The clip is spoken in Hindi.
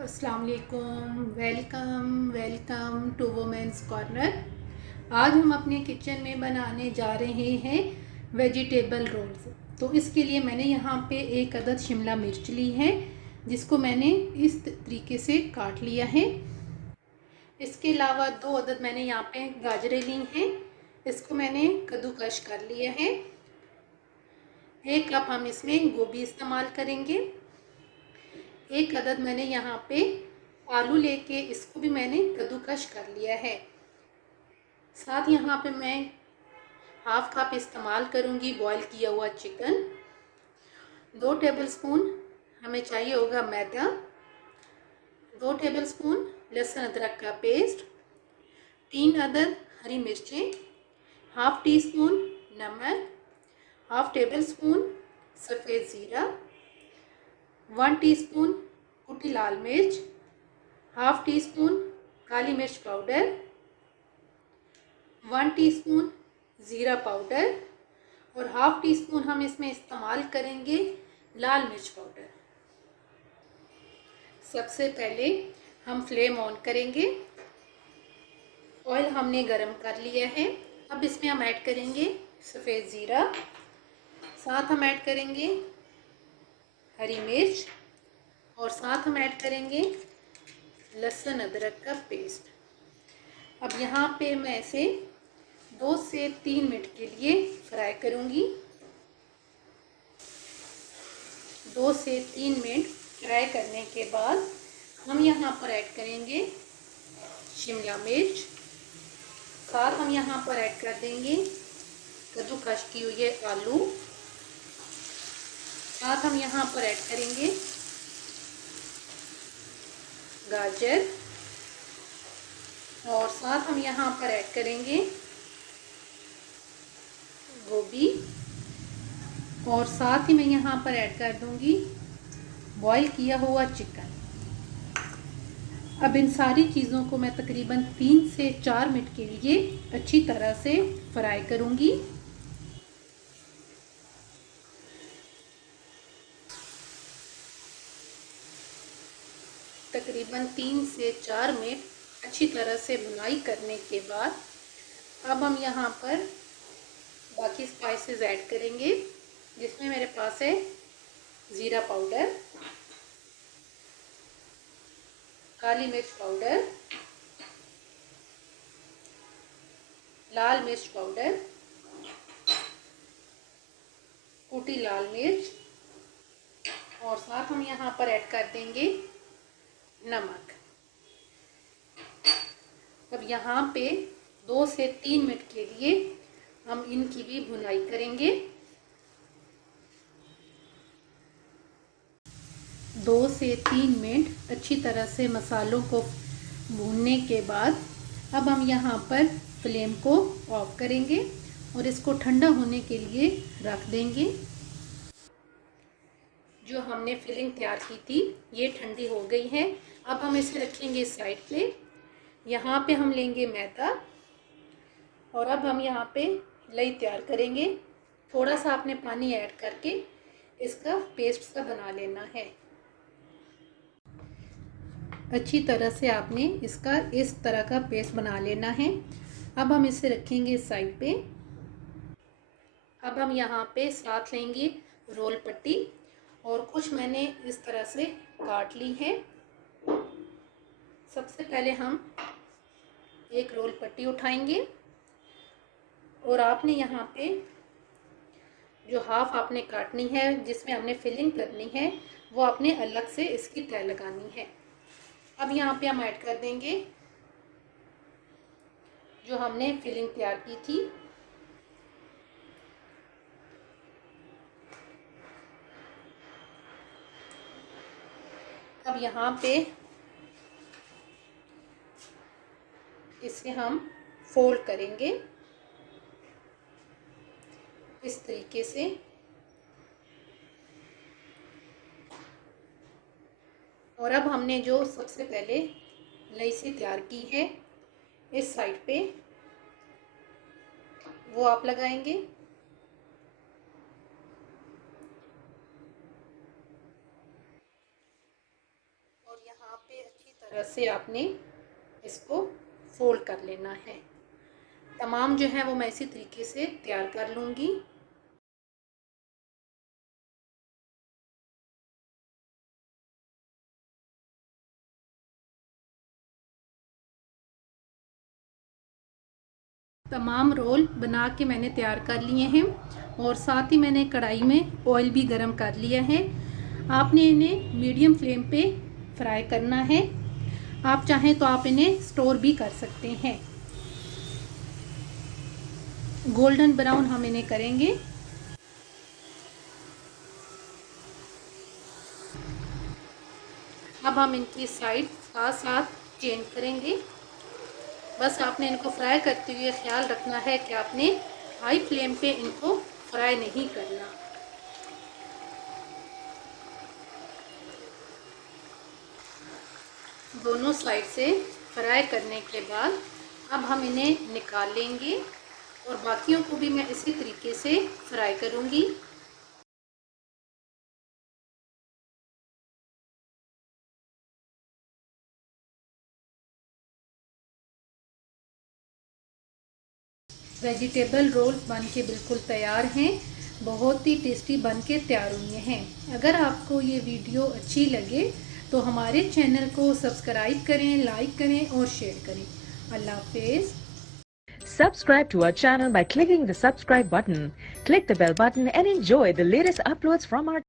अस्सलाम वालेकुम। Welcome to women's corner. आज हम अपने किचन में बनाने जा रहे हैं वेजिटेबल रोल्स। तो इसके लिए मैंने यहाँ पे एक अदद शिमला मिर्च ली है, जिसको मैंने इस तरीके से काट लिया है। इसके अलावा 2 अदद मैंने यहाँ पे गाजरें ली हैं, इसको मैंने कद्दूकश कर लिया है। 1 कप हम इसमें गोभी इस्तेमाल करेंगे। 1 अदद मैंने यहाँ पे आलू लेके इसको भी मैंने कद्दूकश कर लिया है। साथ यहाँ पे मैं 1/2 कप इस्तेमाल करूँगी बॉईल किया हुआ चिकन। 2 टेबलस्पून हमें चाहिए होगा मैदा। 2 टेबलस्पून लहसुन अदरक का पेस्ट। 3 अदद हरी मिर्चें। 1/2 टीस्पून नमक। 1/2 टेबलस्पून सफ़ेद ज़ीरा। 1 टीस्पून कुटी लाल मिर्च। 1/2 टीस्पून काली मिर्च पाउडर। 1 टीस्पून ज़ीरा पाउडर और 1/2 टीस्पून हम इसमें इस्तेमाल करेंगे लाल मिर्च पाउडर। सबसे पहले हम फ्लेम ऑन करेंगे। ऑयल हमने गरम कर लिया है। अब इसमें हम ऐड करेंगे सफ़ेद ज़ीरा। साथ हम ऐड करेंगे हरी मिर्च और साथ हम ऐड करेंगे लहसुन अदरक का पेस्ट। अब यहाँ पे मैं इसे 2 से 3 मिनट के लिए फ्राई करूँगी। 2 से 3 मिनट फ्राई करने के बाद हम यहाँ पर ऐड करेंगे शिमला मिर्च। साथ हम यहाँ पर ऐड कर देंगे कद्दूकश की हुई आलू। साथ हम यहाँ पर ऐड करेंगे गाजर और साथ हम यहाँ पर ऐड करेंगे गोभी और साथ ही मैं यहाँ पर ऐड कर दूँगी बॉईल किया हुआ चिकन। अब इन सारी चीज़ों को मैं तकरीबन 3 से 4 मिनट के लिए अच्छी तरह से फ्राई करूँगी। तकरीबन 3 से 4 मिनट अच्छी तरह से भुनाई करने के बाद अब हम यहाँ पर बाकी स्पाइसेस ऐड करेंगे, जिसमें मेरे पास है ज़ीरा पाउडर, काली मिर्च पाउडर, लाल मिर्च पाउडर, कुटी लाल मिर्च और साथ हम यहाँ पर ऐड कर देंगे नमक। अब यहाँ पे 2 से 3 मिनट के लिए हम इनकी भी भुनाई करेंगे। 2 से 3 मिनट अच्छी तरह से मसालों को भूनने के बाद अब हम यहाँ पर फ्लेम को ऑफ करेंगे और इसको ठंडा होने के लिए रख देंगे। जो हमने फिलिंग तैयार की थी ये ठंडी हो गई है। अब हम इसे रखेंगे साइड पे। यहाँ पे हम लेंगे मैदा और अब हम यहाँ पे लई तैयार करेंगे। थोड़ा सा आपने पानी ऐड करके इसका पेस्ट सा बना लेना है। अच्छी तरह से आपने इसका इस तरह का पेस्ट बना लेना है। अब हम इसे रखेंगे साइड पे। अब हम यहाँ पे साथ लेंगे रोल पट्टी और कुछ मैंने इस तरह से काट ली है। सबसे पहले हम एक रोल पट्टी उठाएंगे और आपने यहाँ पे जो हाफ आपने काटनी है जिसमें हमने फिलिंग करनी है वो आपने अलग से इसकी तय लगानी है। अब यहाँ पे हम ऐड कर देंगे जो हमने फिलिंग तैयार की थी। अब यहाँ पे इसे हम फोल्ड करेंगे इस तरीके से। और अब हमने जो सबसे पहले लईसी तैयार की है इस साइड पे वो आप लगाएंगे। और यहाँ पे तरह से आपने इसको फोल्ड कर लेना है। तमाम जो है वो मैं इसी तरीके से तैयार कर लूँगी। तमाम रोल बना के मैंने तैयार कर लिए हैं और साथ ही मैंने कढ़ाई में ऑयल भी गरम कर लिया है। आपने इन्हें मीडियम फ्लेम पे फ्राई करना है। आप चाहें तो आप इन्हें स्टोर भी कर सकते हैं। गोल्डन ब्राउन हम इन्हें करेंगे। अब हम इनकी साइड साथ साथ चेंज करेंगे। बस आपने इनको फ्राई करते हुए ख्याल रखना है कि आपने हाई फ्लेम पे इनको फ्राई नहीं करना। दोनों साइड से फ्राई करने के बाद अब हम इन्हें निकाल लेंगे और बाकियों को भी मैं इसी तरीके से फ्राई करूँगी। वेजिटेबल रोल्स बन के बिल्कुल तैयार हैं। बहुत ही टेस्टी बन के तैयार हुए हैं। अगर आपको ये वीडियो अच्छी लगे तो हमारे चैनल को सब्सक्राइब करें, लाइक करें और शेयर करें। अल्लाह हाफिज़। Subscribe to our channel by clicking the subscribe button. Click the bell button and enjoy the latest uploads from our